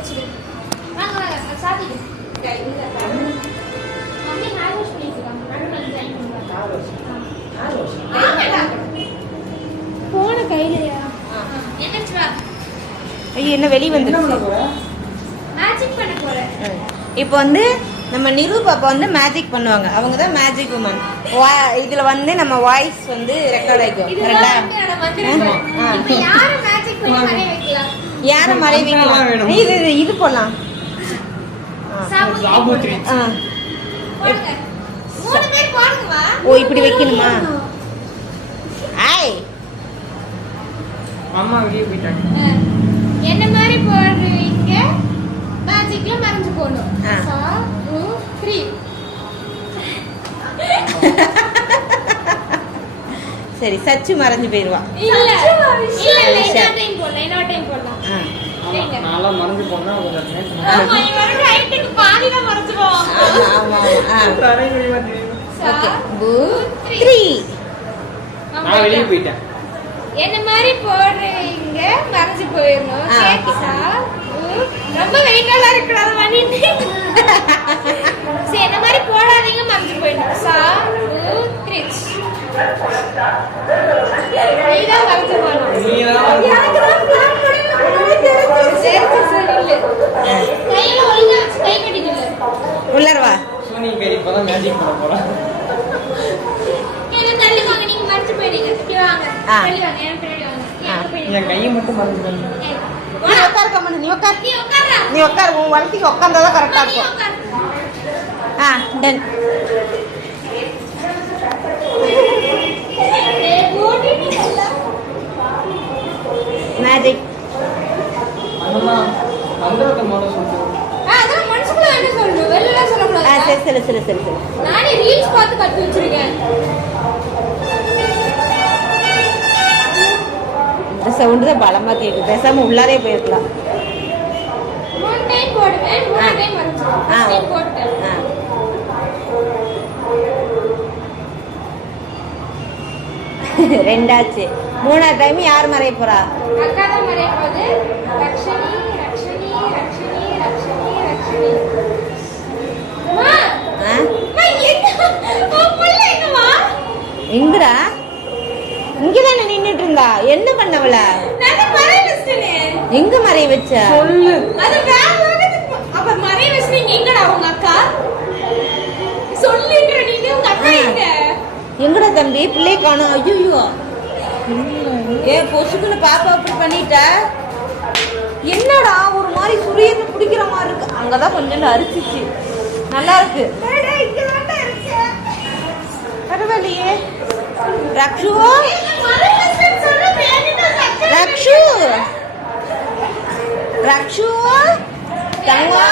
வச்சிடு. வாங்க வாங்க சாத்திடு. Mummy hair wash பண்ணிருக்காங்க. நடுவுல ஜாயின் பண்ணுவாங்க. போன கையிலயா? என்னச்சு வா. ஐயோ என்ன வெளிய வந்துருச்சு. மேஜிக் பண்ண போறேன். இப்போ வந்து நம்ம நிரு பாப்பா வந்து மேஜிக் பண்ணுவாங்க. அவங்க தான் மேஜிக் உமன். இதுல வந்து நம்ம வாய்ஸ் வந்து ரெக்கார்ட் ஆயிக்கும். கரெக்ட்டா? இப்போ யார மேஜிக் பண்ணி மறைய வைக்கலாம்? யார மறைய வைக்கலாம்? இது போலாம். சாபுத்ரி. போடுங்க. 3 பேர் போடுங்கமா. ஓ இப்படி வைக்கணுமா? ஐ அம்மா வெளிய போயிட்டாங்க. என்ன மாதிரி போடுறீங்க? மேஜிக்ல மறைஞ்சு போணும். 2 3 சரி சச்சு மறைஞ்சு போயிடுவா. இல்ல இன்னொரு டைம் போடலாம். நான்லாம் மறைஞ்சு போனா கொஞ்சம் நேரம். ஆமா இவரு ரைட்டுக்கு பாதி தான் மறைஞ்சிரும். ஆமா தரை வெளிய வந்து. ஓகே 2 3 நான் வெளிய போயிட்டேன். என்ன மாதிரி போடுறீங்க மறைஞ்சு போயிடணும். கேக்குதா? ரொம்ப வெயிட்டால இருக்கறாத பண்ணிட்டு. சரி என்ன மாதிரி போடாதீங்க மறைஞ்சு போயிடணும். 2 3 நீதான் மறைஞ்சு போகணும். எனக்கு தான் பிளான் பண்ணி சரி கையில ஒழுங்கா வச்சு கை கட்டிக்கல. உள்ளரவா சோனி பேர் இப்பதான் மேஜிக் பண்ண போறா. என்ன தள்ளி வாங்க நீங்க மறைஞ்சு போயிடுங்க. இப்படி வாங்க. தள்ளி வாங்க என் பின்னாடி வாங்க. என் கையை மட்டும் மறைஞ்சு போங்க. நீ உட்கார் கம்மனு நீ உட்கார். நீ உட்கார். உன் வலத்துக்கு உட்கார்ந்தாதான் கரெக்டா இருக்கும். டன். மேஜிக் அதெல்லாம் மந்திரத்தை மாட சொல்றேன். அதான் மனசுக்குள்ள என்ன சொல்லணும்? வெளியில சொல்லக்கூடாது. சரி நானே ரீல்ஸ் பார்த்து கத்து வச்சிருக்கேன். இந்த சவுண்ட் தான் பலமா கேக்குது. பேசாம உள்ளாரே போயிருக்கலாம். 1 டைம் போடுவேன். 1 டைம் மறைஞ்சிரும். போட்டேன். ரெண்டாச்சு. 3ஆவது டைம் யார் மறைய போறா? அக்கா தான் மறைய போகுது. ரக்ஷனி ரக்ஷனி ரக்ஷனி ரக்ஷனி ரக்ஷனி. அம்மா அம்மா என்ன புள்ள என்னமா? எங்கடா? இங்கதானே நின்னுட்டு இருந்தா. என்ன பண்ணவள? நான் மறைய வச்சனே. எங்க மறைய வச்ச? சொல்லு. அது வேற லோகத்துக்கு. அப்ப மறைய வச்சனீங்க எங்கடா உங்க அக்கா? சொல்லின்ற நீங்க உங்க அக்கா எங்க? எங்கடா தம்பி பிள்ளை காணோம். ஐயோ ஏ பொசுக்குன்னு பாப்பா அப்படி பண்ணிட்ட. என்னடா ஒரு மாதிரி சுரியன்னு பிடிக்கிற மாதிரி இருக்கு. அங்கதான் கொஞ்சம் அரிச்சிச்சு. நல்லா இருக்கு. பரவாயில்லையே. ரக்ஷு ரக்ஷு ரக்ஷு தங்கா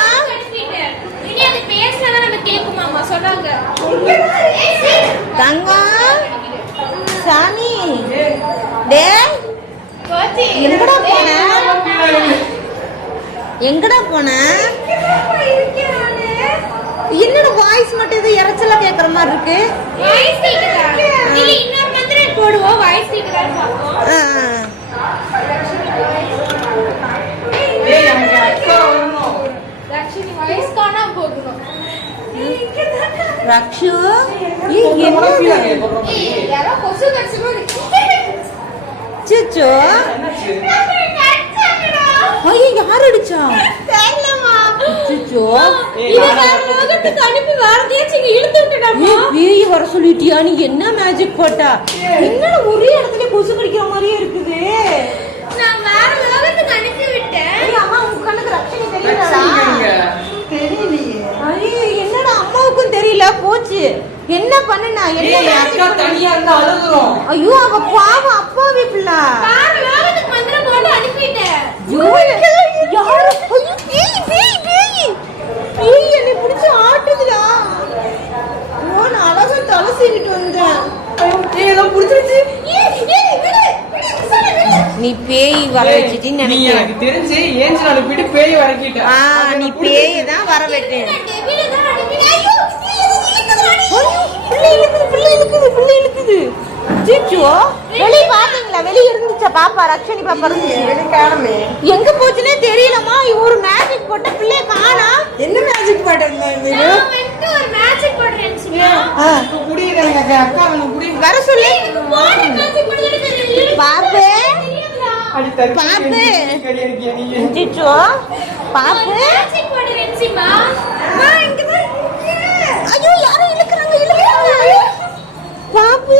இனி அது பேசினா நம்ம கேக்குமாமா சொன்னாங்க. தங்கா சாமி டே எங்கடா போன? எங்கடா போன? என்னோட வாய்ஸ் மட்டும் இது இறைச்சலா கேக்குற மாதிரி இருக்கு. வாய்ஸ் கேக்குதா? இல்ல இன்னொரு மந்திரம் போடுவோம். வாய்ஸ் கேக்குதான்னு பாப்போம். ஏய் எனக்கு அக்கா வரணும். ரக்ஷினி வாய்ஸ் காணா போகணும். ரக்ஷு யாரோ கொசு கடிச்சமா இருக்கு. சிச்சோ ஐயோ யார் அடிச்சா? தெரியலமா. சிச்சோ இத வேற லோகத்துக்கு அனுப்பி வாரதேச்சிங்க இழுத்து விட்டுடாமா. பேய் வர சொல்லிட்டியா? நீ என்ன மேஜிக் போட்டா? என்னடா ஒரே இடத்துல கொசு கடிக்கிற மாதிரியே இருக்குது. நான் வேற லோகத்துக்கு அனுப்பி விட்டேன். அம்மா உங்க கண்ணுக்கு ரக்ஷனி தெரியலடா? தெரியலையே. ஐயோ என்னடா அம்மாவுக்கும் தெரியல போச்சு. என்ன பண்ணுனா? என்ன அக்கா தனியா இருந்தா அழுகுறோம். ஐயோ அவ பாவம் அப்பாவி பிள்ளை. வேற லோகத்துக்கு மந்திரம் போட்டு அனுப்பிட்டேன். யாரு? ஐயோ பேய் பேய் பேய் பேய் என்னை பிடிச்சு ஆட்டுதுடா. ஓ நான் அழகா தலை சீவிட்டு வந்தேன். ஏதோ புடிச்சிருச்சு. நீ பேய் வர வச்சிட்டின்னு நீ நினைக்கிறேன். எனக்கு தெரிஞ்சு ஏஞ்சல் அனுப்பிட்டு பேய் வரக்கிட்ட. நீ பேய் தான் வர வைட்டேன். பிள்ளை இழுக்குது. சீச்சோ வெளியே பாத்தீங்களா? வெளியே இருந்து போச்சா பாப்பா ரக்ஷனி பாப்பா காணுமே. எங்க போச்சுன்னே தெரியலமா ஒரு மேஜிக் போட்ட பிள்ளைய காணா என்ன மேஜிக் போட்டிருந்தோம் இது? நான் வந்து ஒரு மேஜிக் போடுறேன் சும்மா. புரியுது எனக்கு அக்கா. அக்கா எனக்கு புரியுது. வர சொல்லு போன மேஜிக் போடுறது தெரியல. பாப்பு தெரியாதுடா. அடி தட்டி பாப்பு. கடி அடிக்கியா நீ? சிச்சோ பாப்பு மேஜிக் போடுறேன் சிமா. மா இங்க வா. ஐயோ யாரும் இழுக்குறாங்க பாப்பு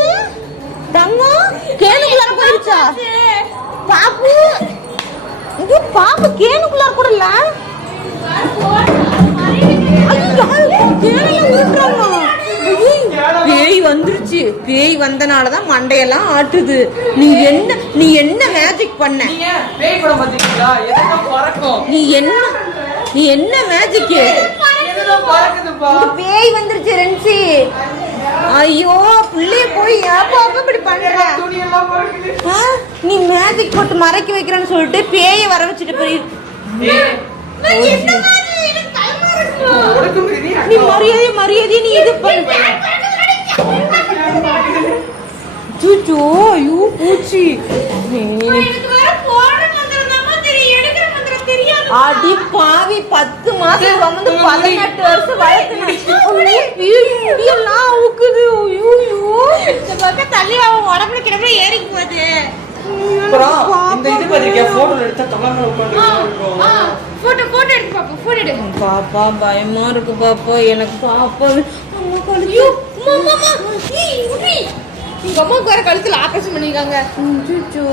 தங்கம் கேனுக்குள்ளார போயிருச்சா பாப்பு ஐயோ பாப்பு கேனுக்குள்ளார கூட இல்ல பேய் வந்துருச்சு பேய் வந்தனாலதான் மண்டையெல்லாம் ஆட்டுது நீ என்ன மேஜிக் பண்ண நீங்க பேய் படம் பாத்தீங்களா? எதெல்லாம் பறக்கும்? நீ என்ன மேஜிக் எதெல்லாம் பறக்குதுப்பா? பேய் வந்துருச்சு ரென்சி ஐயோ புள்ளைய போய் ஏப்பா இப்படி பண்ற துணி எல்லாம் பறக்குது. ஆ? நீ மேஜிக் போட்டு மறைக்க வைக்கிறேன்னு சொல்லிட்டு பேய வர வச்சுட்டு போய் ஏய், நான் என்ன மாதிரி எனக்கு டைமா இருக்கு. உனக்கு மீறி நீ அக்கா. மரியாதை நீ இது பண்ண சூச்சோ ஐயோ பூச்சி எனக்கு வேற போன மந்திரம் தான் தெரியும். எடுக்கிற மந்திரம் தெரியாது. அடி பாவி 10 மாசம் வந்து 18 வருஷம் வளர்த்துனா ஊக்குது ஐயோ இந்த பக்கம் தள்ளி அவன் உடம்புல கிடப்புல ஏறிக்கு போகுது. அப்புறம் இந்த இது பாத்தீங்க போட்டோ எடுத்தா தலங்க உட்கார்ந்து போட்டோ எடுத்து பாப்போம். போட்டோ எடு. பாப்பா பயமா இருக்கு பாப்பா எனக்கு பாப்பா அம்மா ஐயோ அம்மா அம்மா ஏய் உரி. உங்க அம்மாக்கு வேற கழுத்துல ஆபரேஷன் பண்ணிருக்காங்க. சூச்சோ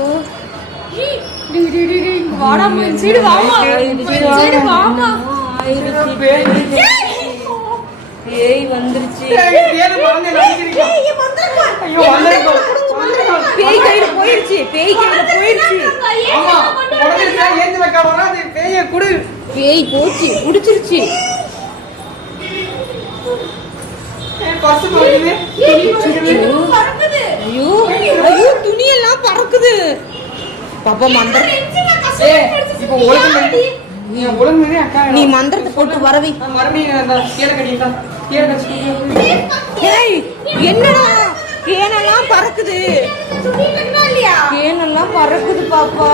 ஏய் டி டி டி டி வாடாமா இந்த சைடு வாமா. இந்த சைடு வாமா. பேய் வந்துருச்சு ஏய் வாங்க நினைக்கிறீங்க. ஐயோ வந்திருக்கோம். பேய் கையில போயிருச்சு ஆமா உடனே ஏஞ்சு வைக்க வராது. பேயை குடு. பேய் போச்சு புடிச்சிருச்சு பஸ் போகுது. பறக்குது. ஐயோ துணியெல்லாம் பறக்குது பாப்பா மந்திரம் ஏய் இப்போ ஒழுங்கு நீ ஒழுங்கு அக்கா. நீ மந்திரத்தை போட்டு வரவை மறுபடியும் அந்த கீழே கட்டிட்டா. கீழே கட்டி. ஏய் என்னடா கேனெல்லாம் பறக்குது துணி கண்ணா இல்லையா? கேனெல்லாம் பறக்குது பாப்பா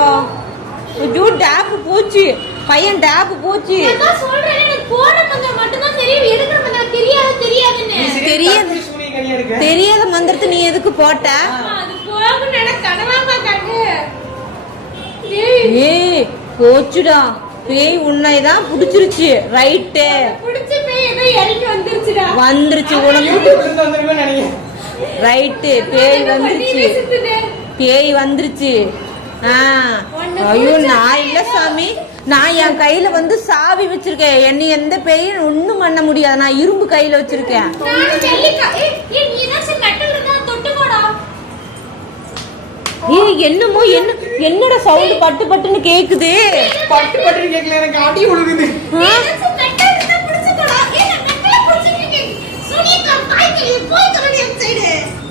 ஐயோ டேப் போச்சு பையன் டேப் போச்சு நான் சொல்றேன் எனக்கு போன மந்திரம் மட்டும் தான் தெரியும். எடுக்கிற மந்திரம் தெரியாதுன்னு. தெரியாது. தெரியாத மந்திரத்தை நீ எதுக்கு போட்ட அது போகும் எனக்கு கனவாமா கண்டு. ஏய் போச்சுடா பேய் உன்னைதான் புடிச்சிருச்சு ரைட்டு புடிச்சு போய் ஏதோ இறங்கி வந்துருச்சுடா. வந்துருச்சு உனக்கு ரைட்டு பேய் வந்துருச்சு ஐயோ நான் இல்ல சாமி நான் என் கையில வந்து சாவி வச்சிருக்கேன் என்னை எந்த பேயும் ஒண்ணும் பண்ண முடியாது நான் இரும்பு கையில வச்சிருக்கேன் ஏய் என்னமோ என்னோட சவுண்ட் பட்டு பட்டுன்னு கேக்குது பட்டு பட்டு கேக்கல எனக்கு அடி உழுகுது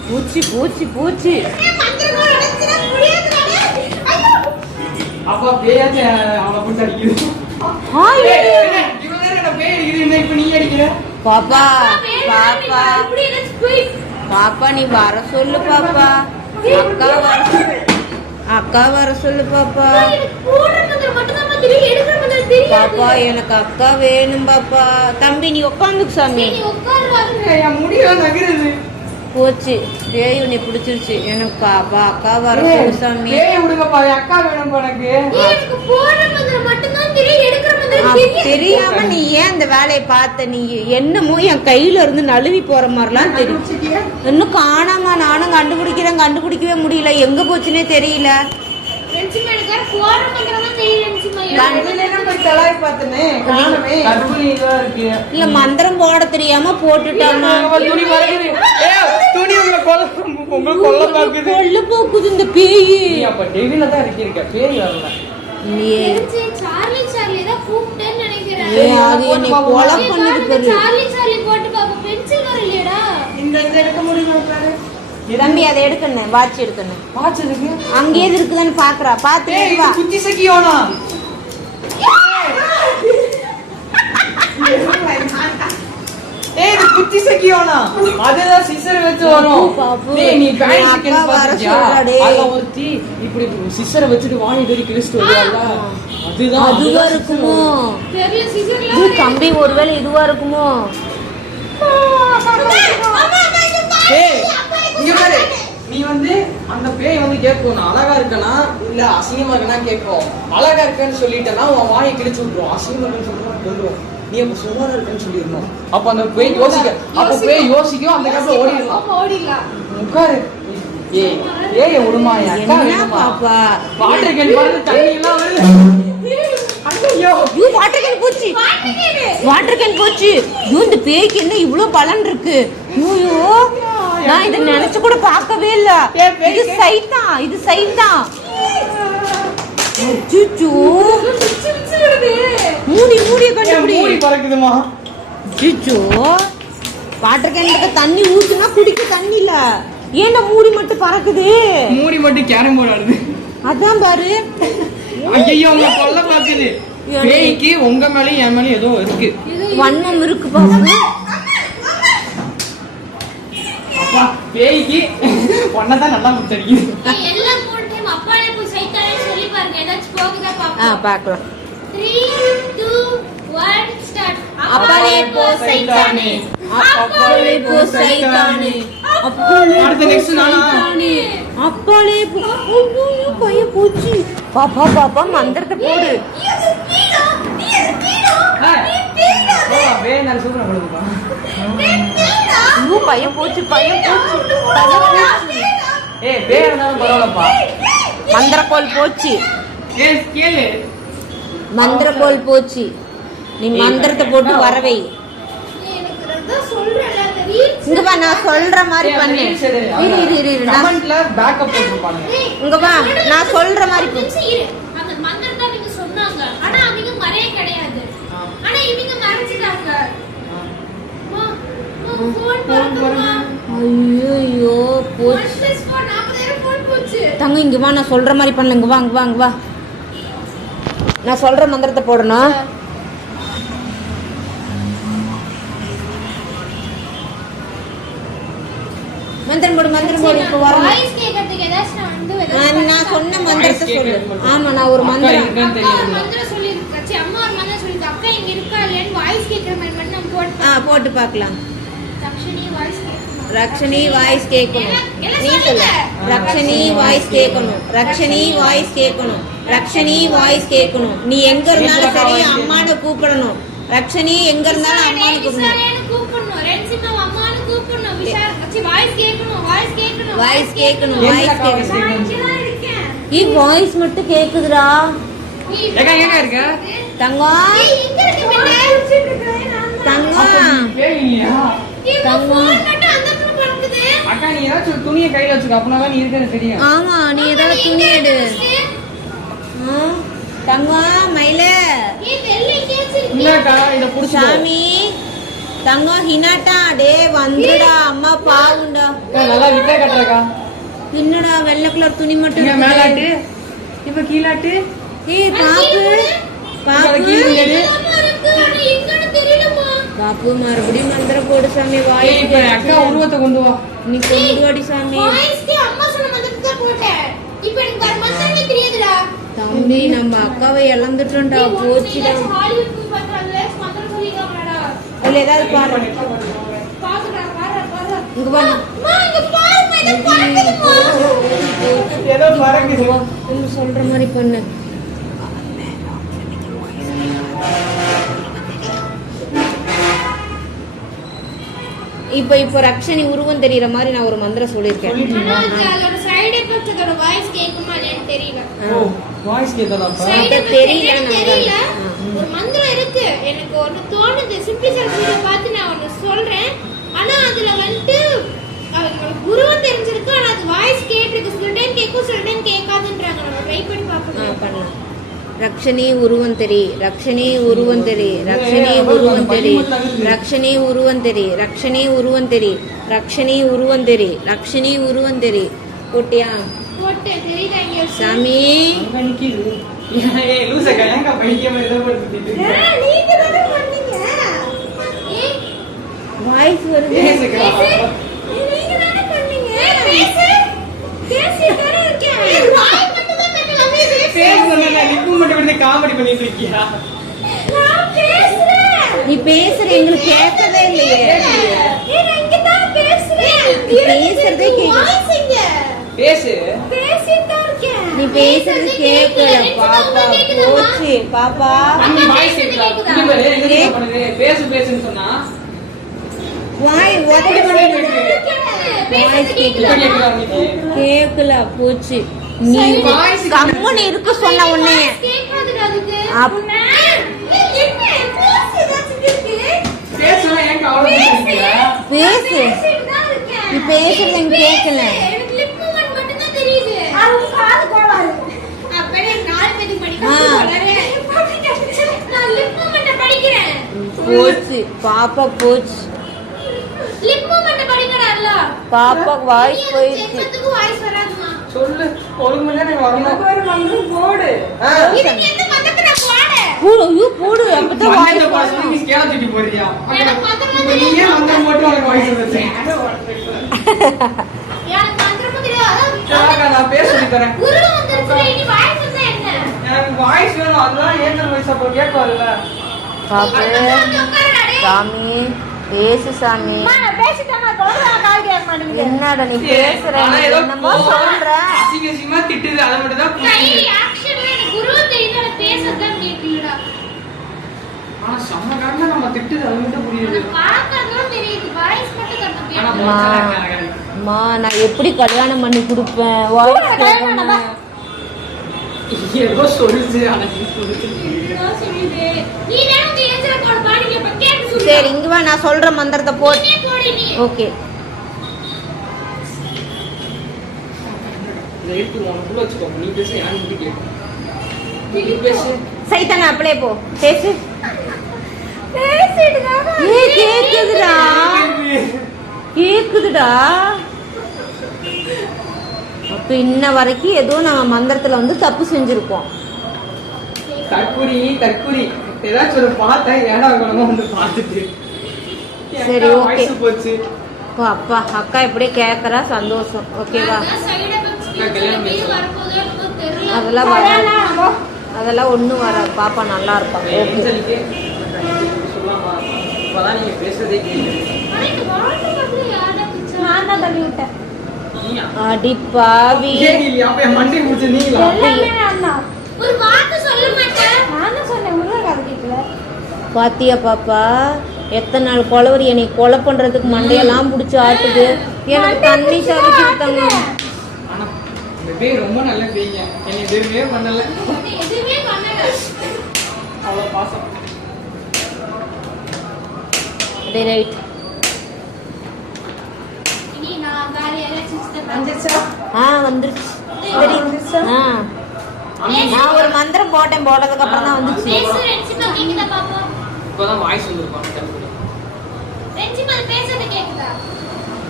பூச்சி பூச்சி அப்பா பேயாச்சு அவளை போட்டு அடிக்குது இவ்வளவு நேரம் என்ன பேய் அடிக்குது இப்ப நீ அடிக்கிற பாப்பா பாப்பா நீ வர சொல்லு பாப்பா அக்கா வர சொல்லு பாப்பா பாப்பா எனக்கு அக்கா வேணும் பாப்பா தம்பி நீ உட்காந்துக்கு சாமி முடியும் நகருது போச்சு பேய் உன்னை பிடிச்சிருச்சு எனக்கு பாப்பா அக்கா வர சொல்லு சாமி பேய் விடுங்கப்பா அக்கா வேணும் எனக்கு தெரியாம நீ ஏன் இந்த வேலையை பார்த்த நீ என்னமோ என் கையில இருந்து நழுவி போற மாதிரிலாம் தெரியும் இன்னும் காணாம நானும் கண்டுபிடிக்கவே முடியல எங்க போச்சுன்னே தெரியல இல்ல மந்திரம் போட தெரியாம போட்டுட்டாமா கொல்ல போக்குது இந்த பேய் அது என்னை கொலை பண்ணுது தம்பி அதை எடுக்கணும் வாட்ச் எடுக்கணும் அங்கே இருக்குதான்னு பாக்குறா பாத்து குச்சி சக்கியோனா ஏய் இது குச்சி சக்கியோனா அதுதான் சிசர் வச்சு வரும் பாப்பு. டேய் நீ பேண்ட் என் சிக்கன் அப்பா வர பாத்தியா சொல்றா, டேய். அத ஒருத்தி இப்படி சிசரை வச்சுட்டு வாங்கி தடி கிழிச்சிட்டு வருவாங்க அதுதான் அதுவா இருக்குமோ தெரியல சிசர்ல இது தம்பி ஒருவேளை இதுவா இருக்குமோ ஏய் இங்க பாரு நீ வந்து அந்த பேய் வந்து கேட்கும் நான் அழகா இருக்கனா இல்ல அசிங்கமா இருக்கனா கேட்கும் அழகா இருக்கேன்னு சொல்லிட்டேன்னா உன் வாயை கிழிச்சு விட்டுரும் அசிங்கமா இருக்கேன்னு சொல்லிட்டு கொண்டுரும் நீ அப்ப சுமாரா இருக்கேன்னு சொல்லிடணும் அப்ப அந்த பேய் யோசிக்கும் அந்த கேப்ல ஓடிடலாம் ஓடிடலாம் உட்காரு ஏய் ஏய் உடுமா என் அக்கா என்ன வேணுமா பாப்பா வாட்டர் கேன் பாருங்க தண்ணி எல்லாம் வருது ஐயோ ஐயோ வாட்டர் கேன் போச்சு வாட்டர் கேன் போச்சு ஐயோ இந்த பேய்க்கு என்ன இவ்ளோ பலன் இருக்கு ஐயோ நான் இத நினைச்சு கூட பார்க்கவே இல்ல ஏன் பேய் இது சைத்தான் இது சைத்தான் அச்சச்சோ மூடி மூடிய கண்டுபிடி மூடி பறக்குதுமா அச்சச்சோ வாட்டர் கேன்ல தண்ணி ஊத்துனா குடிக்க தண்ணி இல்ல ஏன்டா மூடி மட்டும் பறக்குது மூடி மட்டும் கேரம் போர்டு ஆடுது அதான் பாரு ஐயோ உங்க கொல்ல பாக்குது பேய்க்கு உங்க மேலயும் என் மேலயும் ஏதோ இருக்கு வன்மம் இருக்கு பாப்பு அப்பா பேய்க்கு ஒன்னதான் நல்லா முத்தடிக்குது எல்லாம் மூணு டைம் அப்பாலே போய் சைத்தானே சொல்லி பாருங்க ஏதாச்சும் போகுதா பாப்போம் பாக்கலாம் 3 2 1 ஸ்டார்ட் அப்பாலே போ சைத்தானே அப்பாலே போ சைத்தானே அப்பாலே அடுத்த நெக்ஸ்ட் நானா அப்பாலே போ ஐயோ பையன் போச்சு பாப்பா பாப்பா மந்திரத்தை போடு பேய் நான் சூப்பரா கொடுப்பா ஐயோ பையன் போச்சு பையன் போச்சு ஏய் பேய் இருந்தாலும் பரவாயில்லப்பா மந்திரக்கோல் போச்சு ஏய் கேளு மந்திரக்கோல் போச்சு நீ மந்திரத்தை போட்டு வரவை எனக்கு நான் சொல்றேன் அந்த ரீல்ஸ் இங்க வா நான் சொல்ற மாதிரி பண்ணு இரு நான் கமெண்ட்ல பேக்கப் போட்டுருப்பாங்க இங்க வா நான் சொல்ற மாதிரி பண்ணு. அந்த மந்திரத்தை நீங்க சொன்னாங்க ஆனா அவங்க மறைய கிடையாது ஆனா இவங்க மறைச்சிட்டாங்க போன் பாருங்க ஐயோ போச்சு போன் 40000 போன் போச்சு தங்க இங்க வா நான் சொல்ற மாதிரி பண்ணல இங்க வா இங்க வா இங்க வா நான் சொல்ற மந்திரத்தை போடணும் மந்திரம் போடு இப்ப வரணும் வாய்ஸ் கேக்கிறதுக்கு ஏதாச்சும் நான் வந்து நான் சொன்ன மந்திரத்தை சொல்லு ஆமா நான் ஒரு மந்திரம் அக்கா ஒரு மந்திரம் சொல்லிருக்காச்சு அம்மா ஒரு மந்திரம் சொல்லிட்டு அக்கா இங்க இருக்கா இல்லையான்னு வாய்ஸ் கேக்குற மாதிரி மட்டும் நம்ம போட்டு போட்டு பார்க்கலாம் தக்ஷினி வாய்ஸ் கேட்கணும் ரக்ஷனி வாய்ஸ் கேட்கணும் நீ சொல்லு ரக்ஷனி வாய்ஸ் கேட்கணும் ரக்ஷனி வாய்ஸ் கேட்கணும் ரக்ஷனி வாய்ஸ் கேட்கணும் நீ எங்க இருந்தாலும் சரி அம்மானை கூப்பிடணும் ரக்ஷனி எங்க இருந்தாலும் அம்மானை கூப்பிடணும் கூப்பிடணும் ரென்சிமா அம்மானு கூப்பிடணும் விஷால் அச்சி வாய்ஸ் கேட்கணும் வாய்ஸ் கேட்கணும் வாய்ஸ் கேட்கணும் வாய்ஸ் கேட்கணும் நான் இங்கதான் இருக்கேன் வாய்ஸ் மட்டும் கேக்குதுடா எங்க இருக்க தங்கம் ஏய் எங்க இருக்க பின்ன தங்கம் கேளுங்கயா போன் மட்டும் அந்த பக்கம் பறக்குது அக்கா நீ ஏதாச்சும் துணியை கையில வச்சுக்க அப்பனாதான் நீ இருக்கிறது தெரியும் ஆமா நீ ஏதாவது துணி எடு தங்கம் மயில ஏய் வெள்ளை கேச்சு இல்லக்கா இத புடிச்சு சாமி தங்கம் ஹினாட்டா டே வந்துடா அம்மா பாவுண்டா நல்லா விட்டே கட்டுறக்கா என்னடா வெள்ளை கலர் துணி மட்டும் இங்க இருக்குது. மேலாட்டு இப்ப கீழாட்டு ஏய் பாப்பு பாப்பு கீழே பாப்பு மறுபடியும் மந்திரம் போடு சாமி வாய் இப்ப அக்கா உருவத்தை கொண்டு வா நீ கொண்டு வாடி சாமி அம்மா சொன்ன மந்திரத்தை தான் போட்டேன் இப்போ எனக்கு வேற மந்திரமே தெரியாதுடா தம்பி நம்ம அக்காவை இழந்துட்டோம்டா போச்சுடா ஹாலிவுட் மூவி பார்க்கறதுல மந்திரம் சொல்லிருக்காங்கடா அதுல ஏதாவது பாரு பாத்துடா பாரு இங்க வா அம்மா இங்க பாருமா இத பறக்குதுமா ஏதோ பறக்குது நீ சொல்ற மாதிரி பண்ணு இப்போ ரக்ஷனி உருவம் தெரியற மாதிரி நான் ஒரு மந்திரம் சொல்லிருக்கேன் ஆனா அதோட சைடு எஃபெக்ட்ஸ் அதோட வாய்ஸ் கேக்குமா என்னன்னு தெரியல வாய்ஸ் கேட்டதாப்பா சைடு தெரியல எஃபெக்ட்ஸ் நான் தெரியல ஒரு மந்திரம் இருக்கு எனக்கு ஒன்னு தோணுது சிம்பிளி சர்வீஸை பார்த்து நான் ஒன்னு சொல்றேன் ஆனா அதுல வந்துட்டு அவங்களுக்கு உருவம் தெரிஞ்சிருக்கு ஆனா அது வாய்ஸ் கேட்டிருக்கு சில டைம் கேட்கும் சில டைம் கேட்காதுன்றாங்க நம்ம ட்ரை பண்ணி பார்க்கணும் பண்ணலாம் ரக்ஷனி உருவம் தெரி ரக்ஷனி உருவம் தெரி ரக்ஷனி உருவம் தெரி ரக்ஷனி உருவம் தெரி ரக்ஷனி உருவம் தெரி ரக்ஷனி உருவம் தெரி ரக்ஷனி உருவம் தெரி போட்டியா போட்டு தெரியுதா இங்க சாமி அங்க நிக்குது ஏய் லூசக்கா ஏங்க பையன் ஏதோ படுத்திட்டு நீங்க தான பண்ணீங்க ஏய் வாய்ஸ் வருது. பேசுக்கா. நீங்க தானே பண்ணீங்க. பேசு. பேசிட்டு தானே இருக்கேன். வாய் மட்டும் தான் பேசலாமே. பேசுனா லிப்பு மட்டும் விட்டு காமெடி பண்ணிட்டு இருக்கியா? நான் பேசுறேன். நீ பேசுற எங்களுக்கு கேட்கவே இல்லையே. நான் இங்க தான் பேசுறேன். பேசுறதே கேட்கல. வாய்ஸ் இங்க. பேசு. பேசிட்டு தான் இருக்கேன். நீ பேசுறது கேட்கல பாப்பா. போச்சு பாப்பா. அண்ணி வாய்ஸ் கேக்குதா? இங்க பாரு என்ன பண்ணுது? பேசு பேசுன்னு சொன்னா வாய் ஒத்தடி பண்ணிட்டு இருக்கு. வாய்ஸ் கேட்கல. இப்ப கேக்குதா அன்னைக்கு? கேட்கல போச்சு. நீ வாய்ஸ் கம்முன்னு இருக்க சொன்ன உடனே கேட்காதுடா அதுக்கு. அப்~ என்ன பேசிட்டு இருக்கு. பேசுனா ஏன் கவலை பண்ணிருக்கீங்க? பேசு. பேசிட்டு தான் இருக்கேன். நீ பேசுறது எனக்கு கேட்கல. எனக்கு லிப் மூவ்மெண்ட் மட்டும் தான் தெரியுது. அது காது கோளாறு. அப்பனே 4 பேருக்கு படிக்க சொல்றேன். நான் லிப் மூவ்மெண்ட் படிக்கிறேன். போச்சு பாப்பா போச்சு. லிப் மூவ்மெண்ட் படிக்கறல்ல. பாப்பா வாய்ஸ் போயிடுச்சு. செக்கத்துக்கு வாய்ஸ் வராதுமா. சொல்லு. ஒரு மணி நேரம் வரணும். ஒரு மந்திரம் போடு. இதுக்கு எந்த மந்தத்தை நான் போட? போடு ஐயோ போடு அப்பதான் வாய்ஸ் மஞ்சள் பாஸ் வரும். நீ ஸ்கேல தூக்கி போறியா? எனக்கு மந்திரம் இப்ப நீ ஏன் மந்திரம் போட்டு உனக்கு வாய்ஸ் வருது? எனக்கு மந்திரமும் தெரியாது. சரிக்கா, நான் பேச சொல்லி தரேன். உருவம் வந்துருச்சு. இனி வாய்ஸ் வந்தா என்ன? எனக்கு வாய்ஸ் வேணும். அதுதான் ஏஞ்சல் வாய்ஸ் அப்போ கேட்பாருல்ல. பாப்பு உட்காருடா டேய். சாமி பேசு சாமி. நான் பேசிட்டேன். நான் சொல்றேன். கால் கேட்க மாட்டேங்குது. என்னடா நீ பேசுற ஆனா நீ ஏதோ என்னமோ சொல்ற. அசிங்க அசிங்கமா திட்டுது. அதை மட்டும் தான் கை புரியுது. ஆக்ஷன்ல எனக்கு உருவம் தெரியுது. ஆனா பேசதான் கேட்கலடா. ஆனா செம்ம காரணமா நம்ம திட்டுது. அது மட்டும் புரியுது. ஆனா பார்க்கறதும் தெரியுது. வாய்ஸ் மட்டும் கரெக்டா ஆனா கேட்கல. அம்மா. அம்மா நான் எப்படி கல்யாணம் பண்ணி கொடுப்பேன் வாய்ஸ் கேட்கணும். ஏதோ சொல்லுது. ஆனா நீ சொல்லுது. என்னடா சொல்லுது? நீ தான இந்த ஏஞ்சல போட பாடிங்க. அப்ப கேட்டு சொல்லு. சரி இங்க வா நான் சொல்ற மந்திரத்தை போடு. நீ போடு நீ. ஓகே இதை எடுத்து உனக்குள்ள வச்சுக்கோ. நீ பேச யாரும் வந்து கேட்கும். நீ பேசு. சைத்தான அப்படியே போ பேசு. பேசிடுடா. கேக்குதுடா கேக்குதுடா. அப்ப இன்ன வரைக்கும் ஏதோ நாங்க மந்திரத்துல வந்து தப்பு செஞ்சிருக்கோம். தற்குறி தற்குறி ஏதாச்சும் ஒரு பார்த்தேன். ஏடா குணமா வந்து பார்த்துட்டு சரி, ஏன்டா ஓகே. வாய்ஸ் போச்சு. ஓ, அப்பா அக்கா இப்படியே கேக்குறா சந்தோஷம். ஓகேவா? அதான் சைடு எஃபெக்ட்ஸ் ஸ்பீச் வரப்போதோ என்னமோ தெரியல. அதெல்லாம் வராது. அதெல்லாம் ஒண்ணும் வராது. பாப்பா நல்லா இருப்பாங்க. ஓகே ஏஞ்சலுக்கே சொல்லாமா? இப்பதான் நீங்க பேசுறதே கேட்குது. ஆனா இந்த வாட்டர் பாட்டில் யாரடா பிச்சா? நான் தான் தள்ளி விட்டேன். நீயா? அடி பாவி. கேட்கலையா? அப்ப என் மண்டை முடிச்சு நீங்களா? அண்ணா ஒரு வார்த்தை சொல்ல மாட்டேன். நான் தான் சொன்னேன். உள்ள கதை கேட்கல. பாத்தியா பாப்பா எத்தனை நாள் கொலவரி என்னை கொலை பண்றதுக்கு மண்டையெல்லாம் புடிச்சு ஆட்டுது. எனக்கு தண்ணி சமைச்சு விட்டாங்க. ஆனா இந்த பேய் ரொம்ப நல்ல பேய்ங்க. என்னை எதுவுமே பண்ணல. எதுவுமே பண்ணல. அவ்வளவு பாசம். டே ரைட். இனி நான் வேற யாராச்சும் சிஸ்டர் வந்துச்சா? வந்துருச்சு. சரி. வந்துச்சா? நான் ஒரு மந்திரம் போட்டேன். போட்டதுக்கு அப்புறம் தான் வந்துச்சு. பேசு ரெஞ்சிமா கேக்குதா பாப்பா? இப்பதான் வாய்ஸ் வந்துருப்பாங்க. ரெஞ்சிமா பேசுறது கேக்குதா?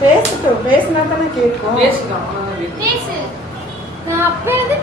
பேசட்டும். பேசினா தானே கேட்கும். பேசுதான். பேசு. நான் அப்ப இருந்து